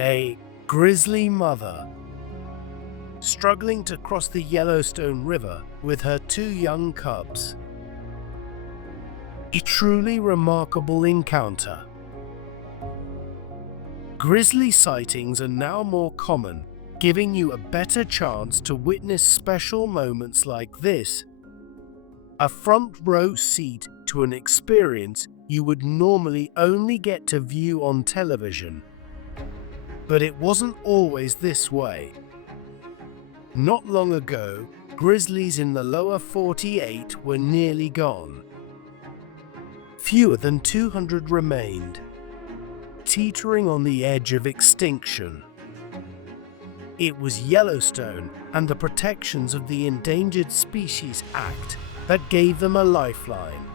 A grizzly mother struggling to cross the Yellowstone River with her 2 young cubs. A truly remarkable encounter. Grizzly sightings are now more common, giving you a better chance to witness special moments like this. A front row seat to an experience you would normally only get to view on television. But it wasn't always this way. Not long ago, grizzlies in the lower 48 were nearly gone. Fewer than 200 remained, teetering on the edge of extinction. It was Yellowstone and the protections of the Endangered Species Act that gave them a lifeline.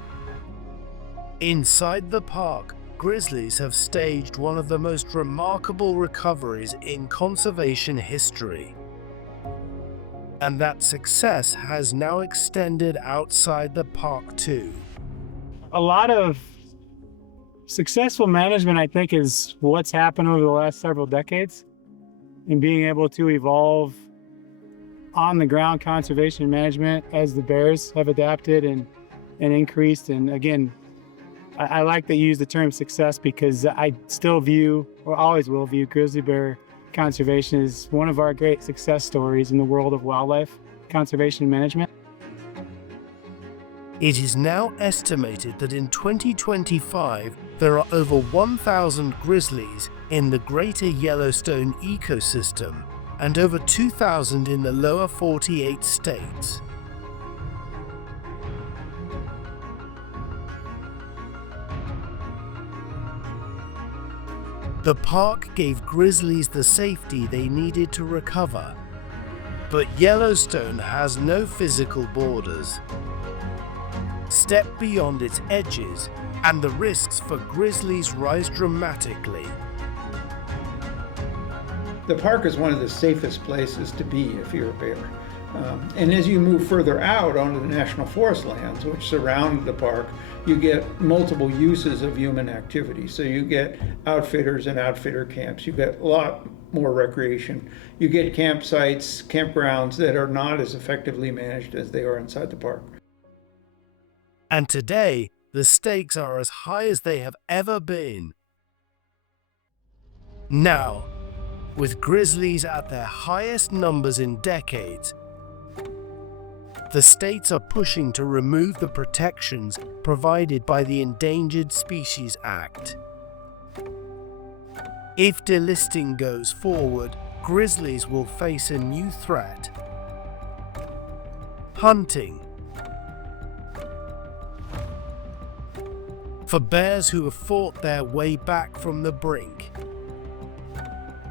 Inside the park, grizzlies have staged one of the most remarkable recoveries in conservation history. And that success has now extended outside the park too. A lot of successful management, I think, is what's happened over the last several decades in being able to evolve on the ground conservation management as the bears have adapted and increased. And again, I like that you use the term success because I still view, or always will view, grizzly bear conservation as one of our great success stories in the world of wildlife conservation management. It is now estimated that in 2025, there are over 1,000 grizzlies in the greater Yellowstone ecosystem and over 2,000 in the lower 48 states. The park gave grizzlies the safety they needed to recover, but Yellowstone has no physical borders. Step beyond its edges, and the risks for grizzlies rise dramatically. The park is one of the safest places to be if you're a bear. And as you move further out onto the national forest lands, which surround the park, you get multiple uses of human activity. So you get outfitters and outfitter camps. You get a lot more recreation. You get campsites, campgrounds that are not as effectively managed as they are inside the park. And today, the stakes are as high as they have ever been. Now, with grizzlies at their highest numbers in decades, the states are pushing to remove the protections provided by the Endangered Species Act. If delisting goes forward, grizzlies will face a new threat: hunting. For bears who have fought their way back from the brink,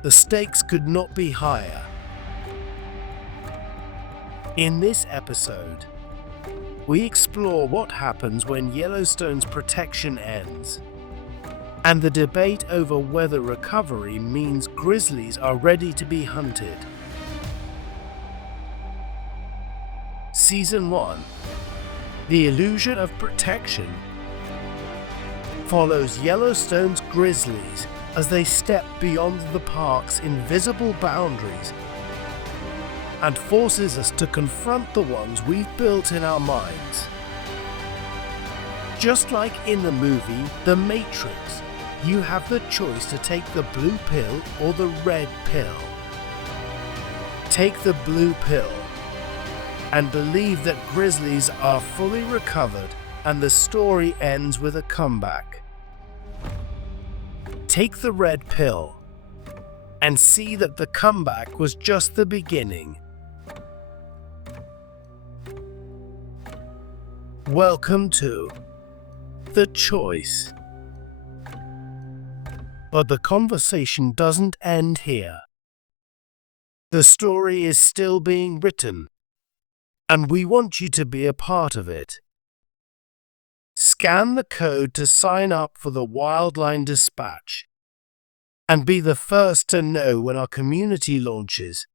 the stakes could not be higher. In this episode, we explore what happens when Yellowstone's protection ends, and the debate over whether recovery means grizzlies are ready to be hunted. Season 1, The Illusion of Protection, follows Yellowstone's grizzlies as they step beyond the park's invisible boundaries and forces us to confront the ones we've built in our minds. Just like in the movie The Matrix, you have the choice to take the blue pill or the red pill. Take the blue pill and believe that grizzlies are fully recovered and the story ends with a comeback. Take the red pill and see that the comeback was just the beginning. Welcome to The Choice. But the conversation doesn't end here. The story is still being written, and we want you to be a part of it. Scan the code to sign up for the Wildline Dispatch and be the first to know when our community launches.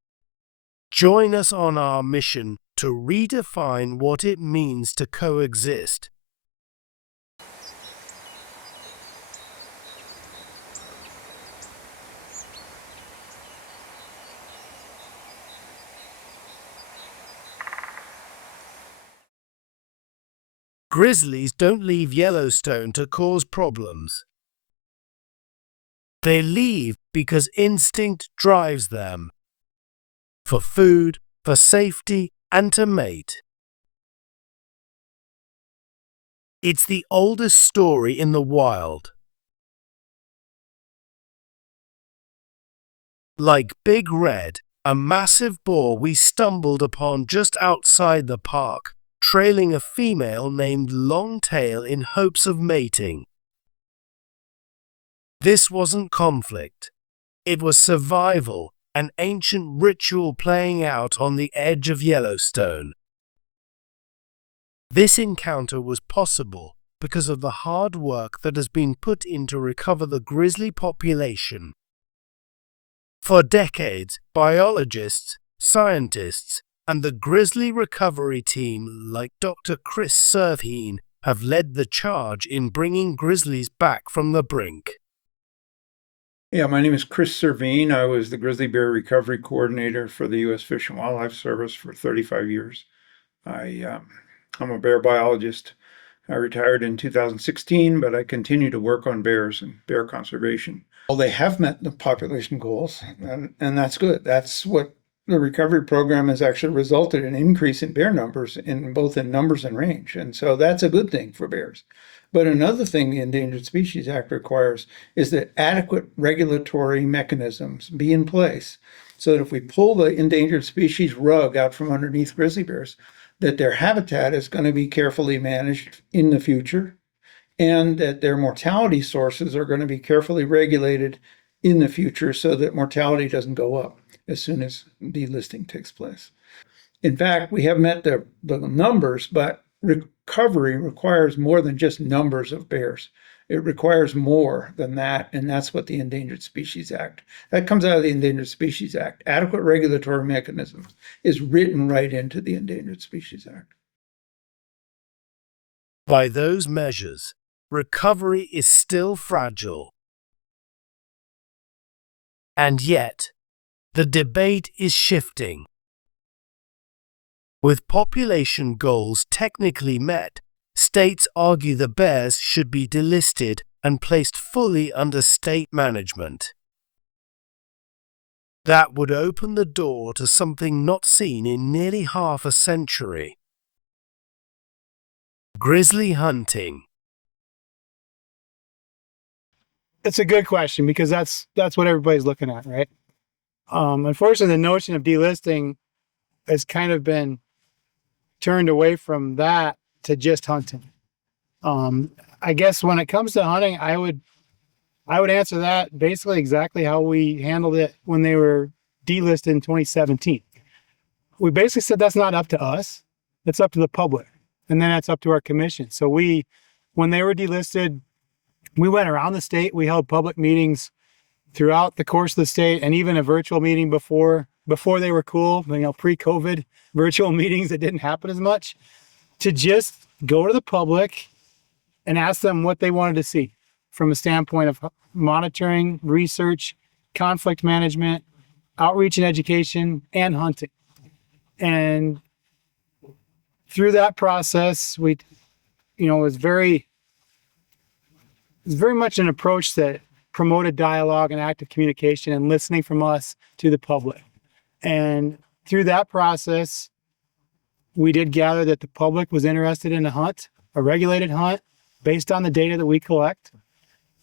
Join us on our mission to redefine what it means to coexist. Grizzlies don't leave Yellowstone to cause problems. They leave because instinct drives them. For food, for safety, and to mate. It's the oldest story in the wild. Like Big Red, a massive boar we stumbled upon just outside the park, trailing a female named Longtail in hopes of mating. This wasn't conflict. It was survival, an ancient ritual playing out on the edge of Yellowstone. This encounter was possible because of the hard work that has been put in to recover the grizzly population. For decades, biologists, scientists, and the grizzly recovery team like Dr. Chris Servheen have led the charge in bringing grizzlies back from the brink. Yeah, my name is Chris Servheen. I was the grizzly bear recovery coordinator for the U.S. Fish and Wildlife Service for 35 years. I'm a bear biologist. I retired in 2016, but I continue to work on bears and bear conservation. Well, they have met the population goals, and that's good. That's what the recovery program has actually resulted in an increase in bear numbers, in both in numbers and range. And so that's a good thing for bears. But another thing the Endangered Species Act requires is that adequate regulatory mechanisms be in place so that if we pull the endangered species rug out from underneath grizzly bears, that their habitat is going to be carefully managed in the future, and that their mortality sources are going to be carefully regulated in the future so that mortality doesn't go up as soon as delisting takes place. In fact, we have met the numbers, but recovery requires more than just numbers of bears. It requires more than that, and that's what the Endangered Species Act, that comes out of the Endangered Species Act. Adequate regulatory mechanisms is written right into the Endangered Species Act. By those measures, recovery is still fragile. And yet, the debate is shifting. With population goals technically met, states argue the bears should be delisted and placed fully under state management. That would open the door to something not seen in nearly half a century. Grizzly hunting. It's a good question because that's what everybody's looking at, right? Unfortunately, the notion of delisting has kind of been turned away from that to just hunting. I guess when it comes to hunting, I would answer that basically exactly how we handled it when they were delisted in 2017. We basically said that's not up to us, it's up to the public, and then that's up to our commission. So when they were delisted, we went around the state, we held public meetings throughout the course of the state, and even a virtual meeting before they were cool, pre-COVID virtual meetings that didn't happen as much, to just go to the public and ask them what they wanted to see from a standpoint of monitoring, research, conflict management, outreach and education, and hunting. And through that process, it was very much an approach that promoted dialogue and active communication and listening from us to the public. And through that process, we did gather that the public was interested in a regulated hunt, based on the data that we collect.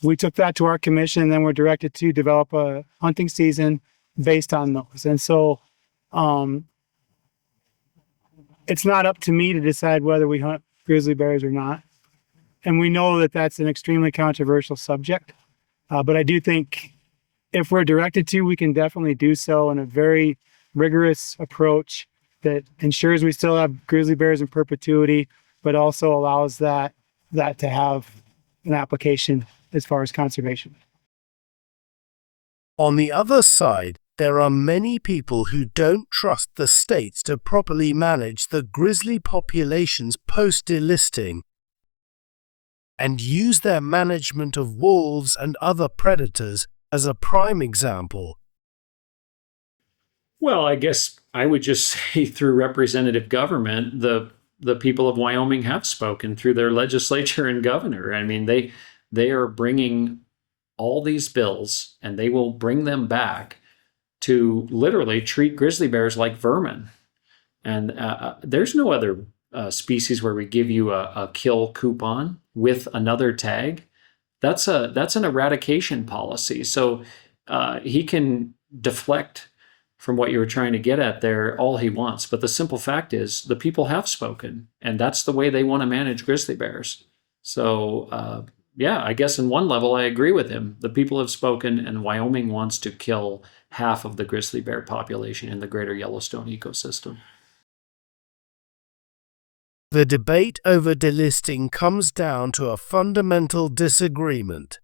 We took that to our commission, and then we're directed to develop a hunting season based on those. And so it's not up to me to decide whether we hunt grizzly bears or not. And we know that that's an extremely controversial subject. But I do think if we're directed to, we can definitely do so in a very rigorous approach that ensures we still have grizzly bears in perpetuity, but also allows that to have an application as far as conservation. On the other side, there are many people who don't trust the states to properly manage the grizzly populations post-delisting and use their management of wolves and other predators as a prime example. Well, I guess I would just say through representative government, the the people of Wyoming have spoken through their legislature and governor. I mean, they are bringing all these bills, and they will bring them back to literally treat grizzly bears like vermin. And there's no other species where we give you a kill coupon with another tag. That's an eradication policy. So he can deflect from what you were trying to get at there all he wants. But the simple fact is the people have spoken, and that's the way they want to manage grizzly bears. So yeah, I guess in one level I agree with him. The people have spoken, and Wyoming wants to kill half of the grizzly bear population in the greater Yellowstone ecosystem. The debate over delisting comes down to a fundamental disagreement.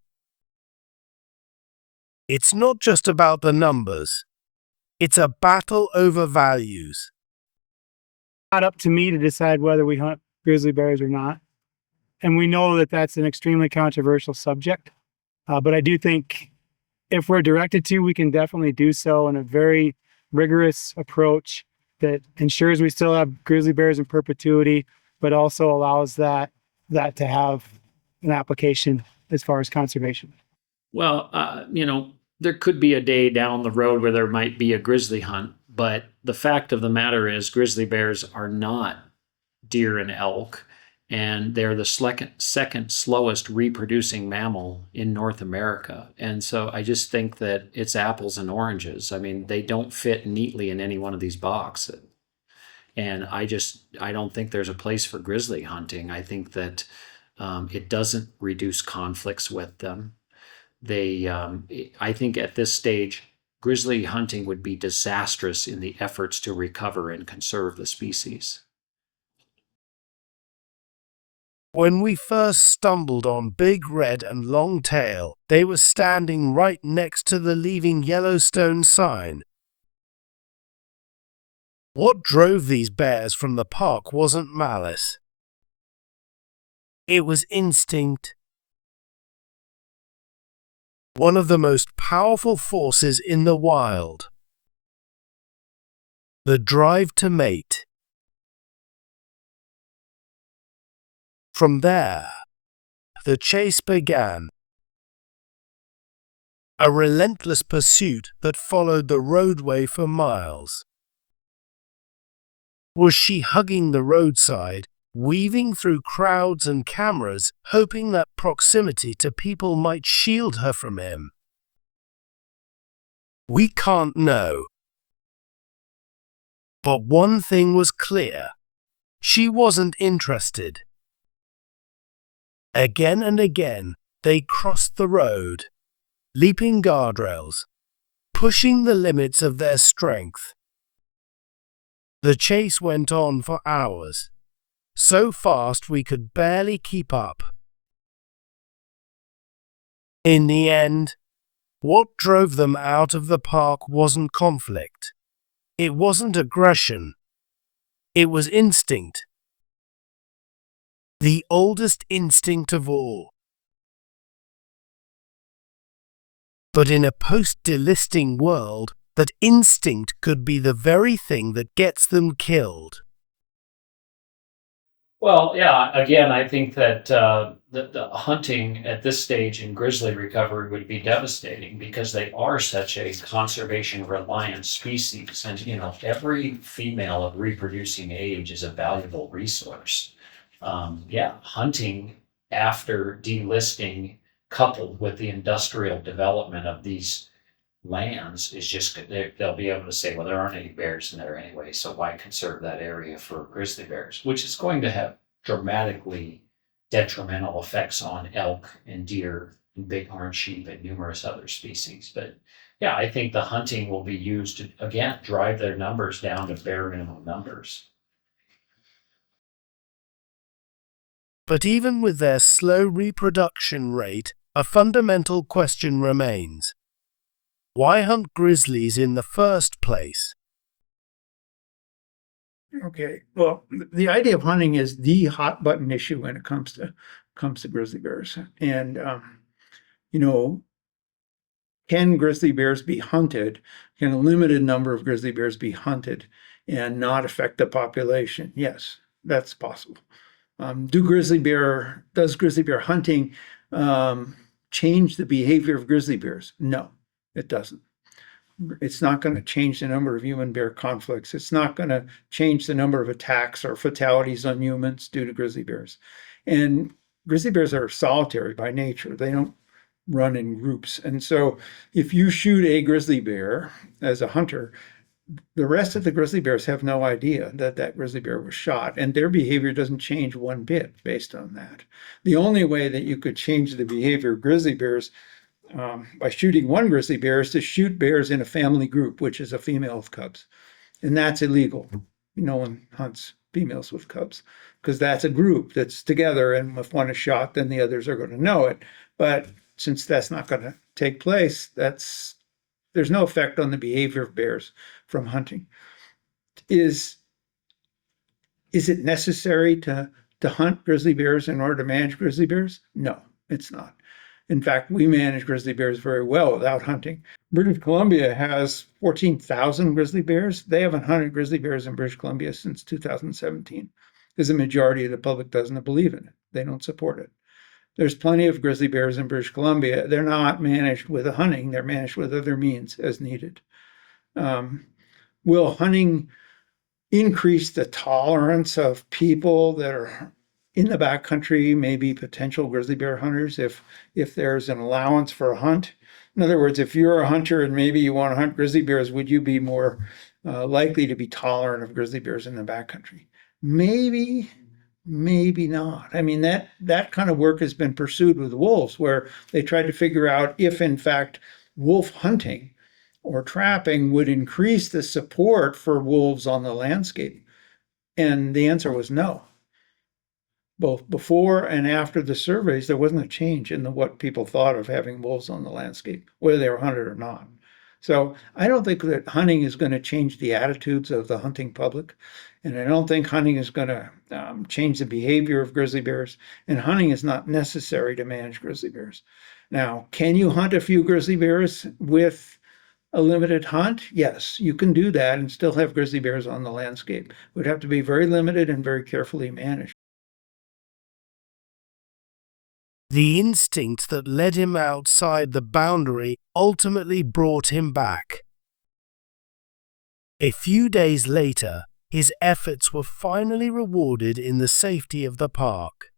It's not just about the numbers. It's a battle over values. Not up to me to decide whether we hunt grizzly bears or not. And we know that that's an extremely controversial subject. But I do think if we're directed to, we can definitely do so in a very rigorous approach that ensures we still have grizzly bears in perpetuity, but also allows that to have an application as far as conservation. Well, there could be a day down the road where there might be a grizzly hunt, but the fact of the matter is grizzly bears are not deer and elk, and they're the second slowest reproducing mammal in North America. And so I just think that it's apples and oranges. I mean, they don't fit neatly in any one of these boxes. And I don't think there's a place for grizzly hunting. I think that it doesn't reduce conflicts with them. I think at this stage, grizzly hunting would be disastrous in the efforts to recover and conserve the species. When we first stumbled on Big Red and Longtail, they were standing right next to the Leaving Yellowstone sign. What drove these bears from the park wasn't malice. It was instinct. One of the most powerful forces in the wild. The drive to mate. From there, the chase began. A relentless pursuit that followed the roadway for miles. Was she hugging the roadside, weaving through crowds and cameras, hoping that proximity to people might shield her from him? We can't know. But one thing was clear. She wasn't interested. Again and again, they crossed the road, leaping guardrails, pushing the limits of their strength. The chase went on for hours, so fast we could barely keep up. In the end, what drove them out of the park wasn't conflict. It wasn't aggression. It was instinct. The oldest instinct of all. But in a post-delisting world, that instinct could be the very thing that gets them killed. Well, yeah, again, I think that the hunting at this stage in grizzly recovery would be devastating because they are such a conservation reliant species. And, every female of reproducing age is a valuable resource. Yeah, hunting after delisting coupled with the industrial development of these lands is just, they'll be able to say, well, there aren't any bears in there anyway, so why conserve that area for grizzly bears, which is going to have dramatically detrimental effects on elk and deer and bighorn sheep and numerous other species. But yeah, I think the hunting will be used to, again, drive their numbers down to bare minimum numbers. But even with their slow reproduction rate, a fundamental question remains. Why hunt grizzlies in the first place? Okay, well, the idea of hunting is the hot button issue when it comes to grizzly bears. And can grizzly bears be hunted? Can a limited number of grizzly bears be hunted and not affect the population? Yes. That's possible. Does grizzly bear hunting change the behavior of grizzly bears? No, it doesn't. It's not going to change the number of human-bear conflicts. It's not going to change the number of attacks or fatalities on humans due to grizzly bears. And grizzly bears are solitary by nature. They don't run in groups. And so if you shoot a grizzly bear as a hunter, the rest of the grizzly bears have no idea that that grizzly bear was shot, and their behavior doesn't change one bit based on that. The only way that you could change the behavior of grizzly bears by shooting one grizzly bear is to shoot bears in a family group, which is a female with cubs. And that's illegal. No one hunts females with cubs because that's a group that's together, and if one is shot, then the others are going to know it. But since that's not going to take place, there's no effect on the behavior of bears from hunting. Is it necessary to hunt grizzly bears in order to manage grizzly bears? No, it's not. In fact, we manage grizzly bears very well without hunting. British Columbia has 14,000 grizzly bears. They haven't hunted grizzly bears in British Columbia since 2017 because the majority of the public doesn't believe in it. They don't support it. There's plenty of grizzly bears in British Columbia. They're not managed with a hunting. They're managed with other means as needed. Will hunting increase the tolerance of people that are in the backcountry, maybe potential grizzly bear hunters, if there's an allowance for a hunt? In other words, if you're a hunter and maybe you want to hunt grizzly bears, would you be more likely to be tolerant of grizzly bears in the backcountry? Maybe, maybe not. I mean, that kind of work has been pursued with wolves, where they tried to figure out if, in fact, wolf hunting or trapping would increase the support for wolves on the landscape. And the answer was no. Both before and after the surveys, there wasn't a change in what people thought of having wolves on the landscape, whether they were hunted or not. So I don't think that hunting is going to change the attitudes of the hunting public. And I don't think hunting is going to change the behavior of grizzly bears. And hunting is not necessary to manage grizzly bears. Now, can you hunt a few grizzly bears with a limited hunt? Yes, you can do that and still have grizzly bears on the landscape. It would have to be very limited and very carefully managed. The instinct that led him outside the boundary ultimately brought him back. A few days later, his efforts were finally rewarded in the safety of the park.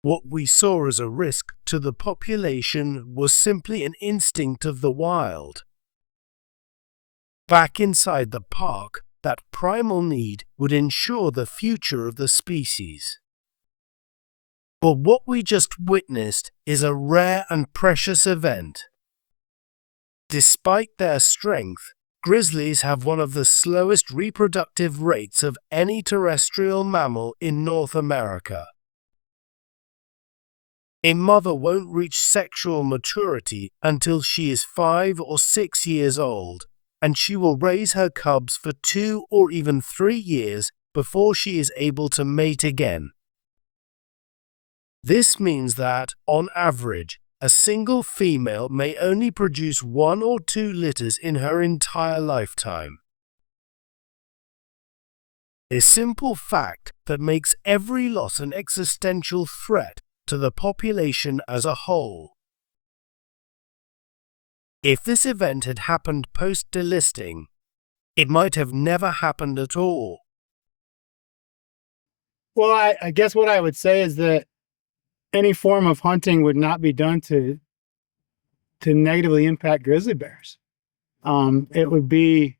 What we saw as a risk to the population was simply an instinct of the wild. Back inside the park, that primal need would ensure the future of the species. But what we just witnessed is a rare and precious event. Despite their strength, grizzlies have one of the slowest reproductive rates of any terrestrial mammal in North America. A mother won't reach sexual maturity until she is 5 or 6 years old, and she will raise her cubs for 2 or even 3 years before she is able to mate again. This means that, on average, a single female may only produce 1 or 2 litters in her entire lifetime. A simple fact that makes every loss an existential threat to the population as a whole. If this event had happened post-delisting, it might have never happened at all. Well, I guess what I would say is that any form of hunting would not be done to negatively impact grizzly bears. It would be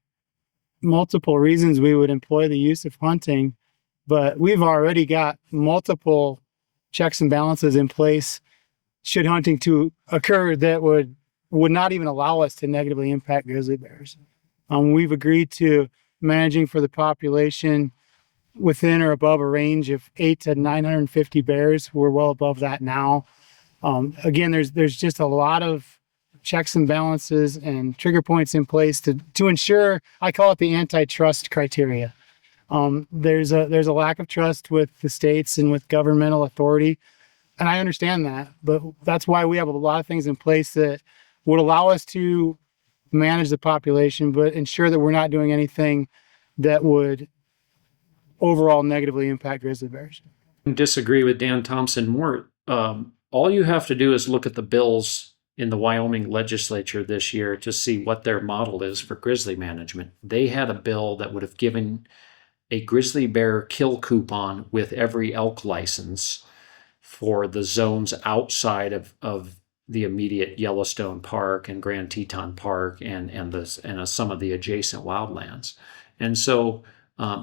multiple reasons we would employ the use of hunting, but we've already got multiple checks and balances in place should hunting to occur that would not even allow us to negatively impact grizzly bears. We've agreed to managing for the population within or above a range of 800 to 950 bears. We're well above that now. Again, there's just a lot of checks and balances and trigger points in place to ensure, I call it the antitrust criteria. There's a lack of trust with the states and with governmental authority, and I understand that, but that's why we have a lot of things in place that would allow us to manage the population, but ensure that we're not doing anything that would overall negatively impact grizzly bears. Disagree with Dan Thompson more. All you have to do is look at the bills in the Wyoming legislature this year to see what their model is for grizzly management. They had a bill that would have given a grizzly bear kill coupon with every elk license for the zones outside of the immediate Yellowstone Park and Grand Teton Park and some of the adjacent wildlands. And so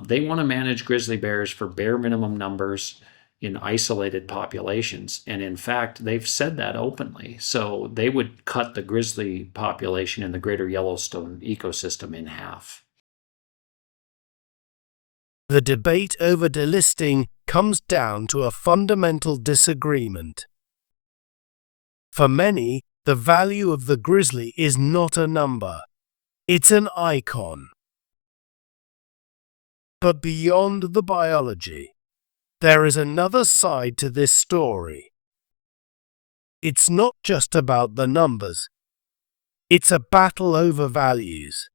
they want to manage grizzly bears for bare minimum numbers in isolated populations. And in fact, they've said that openly. So they would cut the grizzly population in the greater Yellowstone ecosystem in half. The debate over delisting comes down to a fundamental disagreement. For many, the value of the grizzly is not a number. It's an icon. But beyond the biology, there is another side to this story. It's not just about the numbers. It's a battle over values.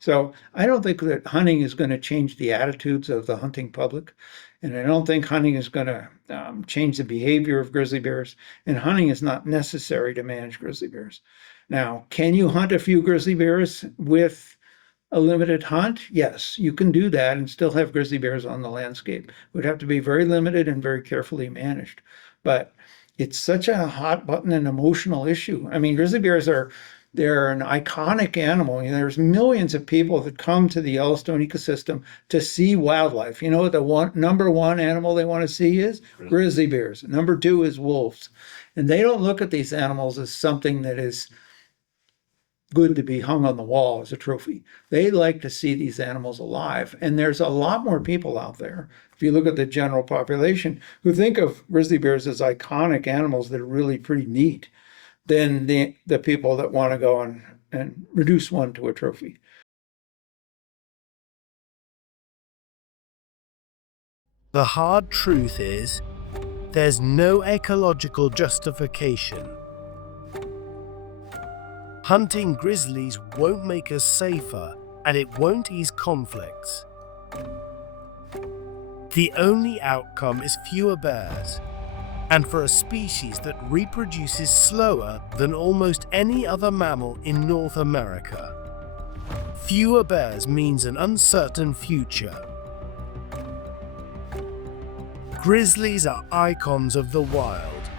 So I don't think that hunting is going to change the attitudes of the hunting public. And I don't think hunting is going to change the behavior of grizzly bears. And hunting is not necessary to manage grizzly bears. Now, can you hunt a few grizzly bears with a limited hunt? Yes, you can do that and still have grizzly bears on the landscape. It would have to be very limited and very carefully managed. But it's such a hot button and emotional issue. I mean, grizzly bears they're an iconic animal. You know, there's millions of people that come to the Yellowstone ecosystem to see wildlife. You know what the number one animal they want to see is? Grizzly bears. Number two is wolves. And they don't look at these animals as something that is good to be hung on the wall as a trophy. They like to see these animals alive. And there's a lot more people out there, if you look at the general population, who think of grizzly bears as iconic animals that are really pretty neat, than the people that want to go and reduce one to a trophy. The hard truth is, there's no ecological justification. Hunting grizzlies won't make us safer, and it won't ease conflicts. The only outcome is fewer bears. And for a species that reproduces slower than almost any other mammal in North America, fewer bears means an uncertain future. Grizzlies are icons of the wild.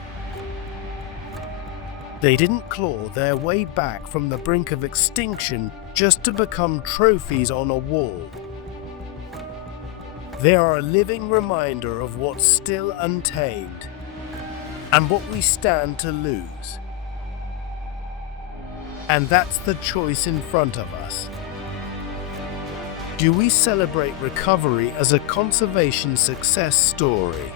They didn't claw their way back from the brink of extinction just to become trophies on a wall. They are a living reminder of what's still untamed, and what we stand to lose. And that's the choice in front of us. Do we celebrate recovery as a conservation success story?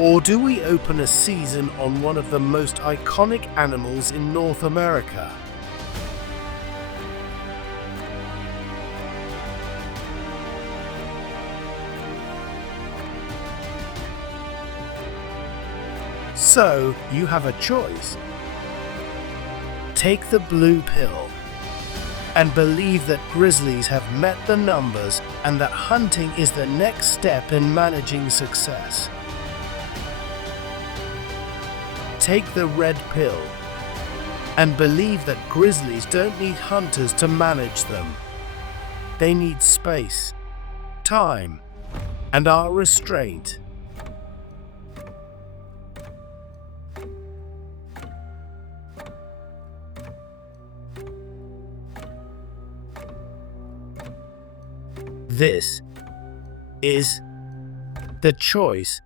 Or do we open a season on one of the most iconic animals in North America? So, you have a choice. Take the blue pill and believe that grizzlies have met the numbers and that hunting is the next step in managing success. Take the red pill and believe that grizzlies don't need hunters to manage them. They need space, time, and our restraint. This is the choice